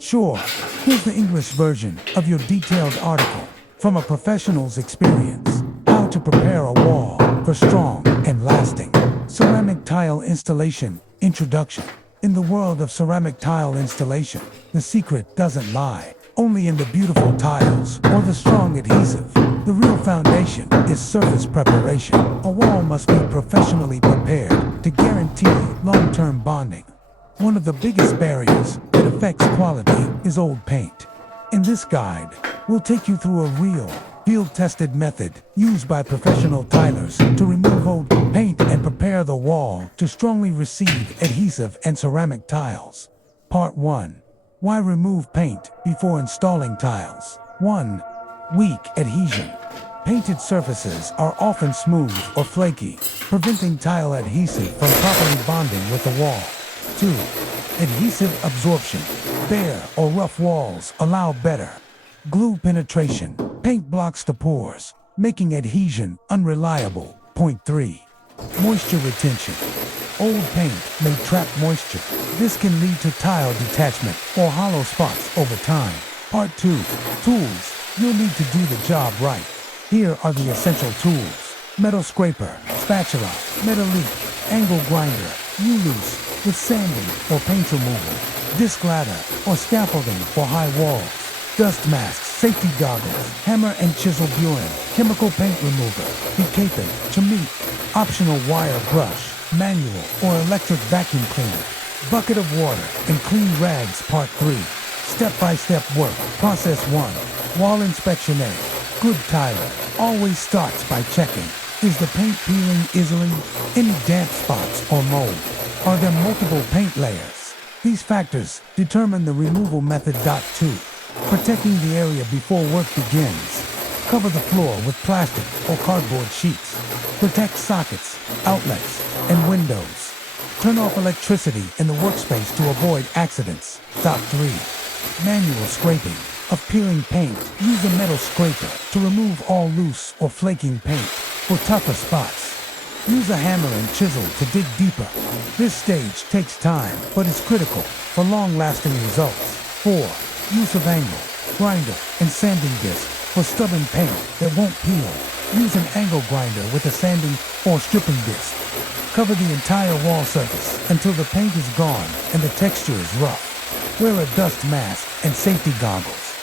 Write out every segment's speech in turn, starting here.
Sure, here's the English version of your detailed article from a professional's experience. How to prepare a wall for strong and lasting ceramic tile installation. Introduction. In the world of ceramic tile installation, the secret doesn't lie only in the beautiful tiles or the strong adhesive. The real foundation is surface preparation. A wall must be professionally prepared to guarantee long-term bonding. One of the biggest barriers that affects quality is old paint. In this guide, we'll take you through a real, field-tested method used by professional tilers to remove old paint and prepare the wall to strongly receive adhesive and ceramic tiles. Part 1. Why remove paint before installing tiles? 1. Weak adhesion. Painted surfaces are often smooth or flaky, preventing tile adhesive from properly bonding with the wall. 2. Adhesive absorption. Bare or rough walls allow better glue penetration. Paint blocks the pores, making adhesion unreliable. Point 3. Moisture retention. Old paint may trap moisture. This can lead to tile detachment or hollow spots over time. Part 2. Tools. You'll need to do the job right. Here are the essential tools. Metal scraper, spatula, metal leak, angle grinder, U-loose with sanding or paint removal, disc ladder or scaffolding for high walls, dust masks, safety goggles, hammer and chisel burin, chemical paint remover, decapant, chimique, optional wire brush, manual or electric vacuum cleaner, bucket of water, and clean rags. Part 3. Step-by-step work. Process 1. Wall inspection A. Good tiler always starts by checking. Is the paint peeling easily? Any damp spots or mold? Are there multiple paint layers? These factors determine the removal method. 2. Protecting the area before work begins. Cover the floor with plastic or cardboard sheets. Protect sockets, outlets, and windows. Turn off electricity in the workspace to avoid accidents. 3. Manual scraping of peeling paint. Use a metal scraper to remove all loose or flaking paint. For tougher spots, use a hammer and chisel to dig deeper. This stage takes time, but is critical for long-lasting results. 4. Use of angle, grinder, and sanding disc for stubborn paint that won't peel. Use an angle grinder with a sanding or stripping disc. Cover the entire wall surface until the paint is gone and the texture is rough. Wear a dust mask and safety goggles.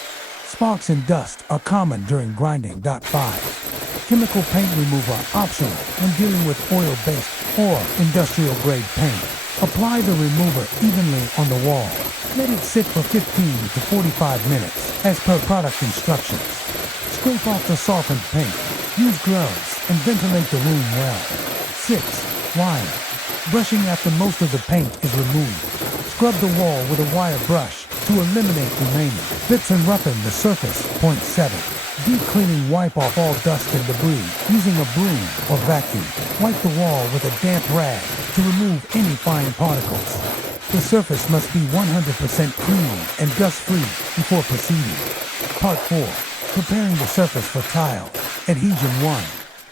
Sparks and dust are common during grinding. 5. Chemical paint remover optional when dealing with oil-based or industrial-grade paint. Apply the remover evenly on the wall. Let it sit for 15 to 45 minutes as per product instructions. Scrape off the softened paint. Use gloves and ventilate the room well. 6. Wire. Brushing after most of the paint is removed. Scrub the wall with a wire brush to eliminate remaining bits and roughen the surface. Point 7. Deep cleaning. Wipe off all dust and debris using a broom or vacuum. Wipe the wall with a damp rag to remove any fine particles. The surface must be 100% clean and dust-free before proceeding. Part 4. Preparing the surface for tile. Adhesion 1.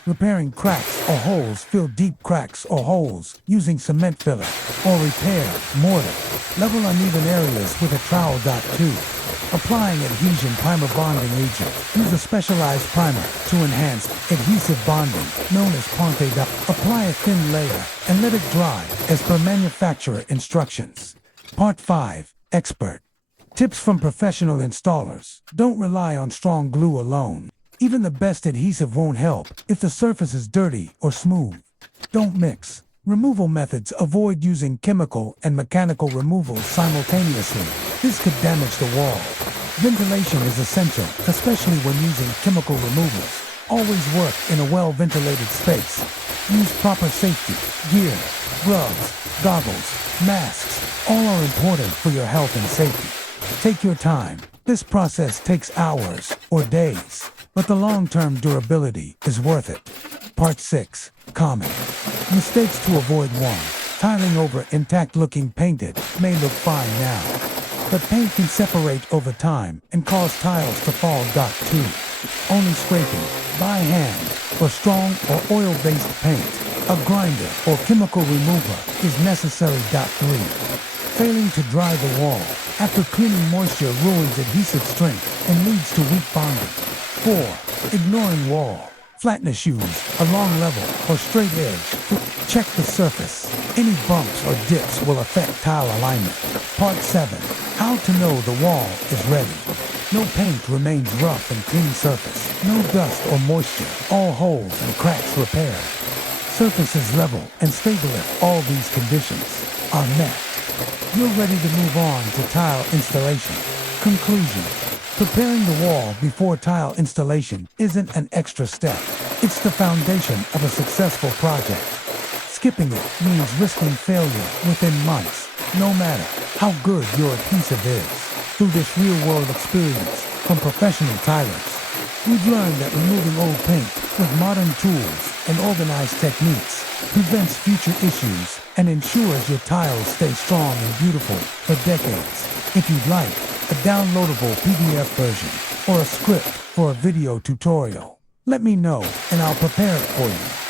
Repairing cracks or holes. Fill deep cracks or holes using cement filler or repair mortar. Level uneven areas with a trowel. 2. Applying adhesion primer bonding agent. Use a specialized primer to enhance adhesive bonding, known as Ponte. Apply a thin layer and let it dry as per manufacturer instructions. Part 5. Expert. Tips from professional installers. Don't rely on strong glue alone. Even the best adhesive won't help if the surface is dirty or smooth. Don't mix. Removal methods. Avoid using chemical and mechanical removals simultaneously. This could damage the wall. Ventilation is essential, especially when using chemical removals. Always work in a well-ventilated space. Use proper safety gear, gloves, goggles, masks. All are important for your health and safety. Take your time. This process takes hours or days, but the long-term durability is worth it. Part 6. Common mistakes to avoid. 1. Tiling over intact-looking painted may look fine now, but paint can separate over time and cause tiles to fall. 2. Only scraping by hand for strong or oil-based paint. A grinder or chemical remover is necessary. 3. Failing to dry the wall after cleaning moisture ruins adhesive strength and leads to weak bonding. 4. Ignoring wall. Flatness. Use a long level or straight edge to check the surface. Any bumps or dips will affect tile alignment. Part 7. How to know the wall is ready. No paint remains rough and clean surface. No dust or moisture. All holes and cracks repaired. Surface is level and stable if all these conditions are met. You're ready to move on to tile installation. Conclusion. Preparing the wall before tile installation isn't an extra step. It's the foundation of a successful project. Skipping it means risking failure within months, no matter how good your adhesive is. Through this real-world experience from professional tilers, we've learned that removing old paint with modern tools and organized techniques prevents future issues and ensures your tiles stay strong and beautiful for decades. If you'd like a downloadable PDF version or a script for a video tutorial, let me know and I'll prepare it for you.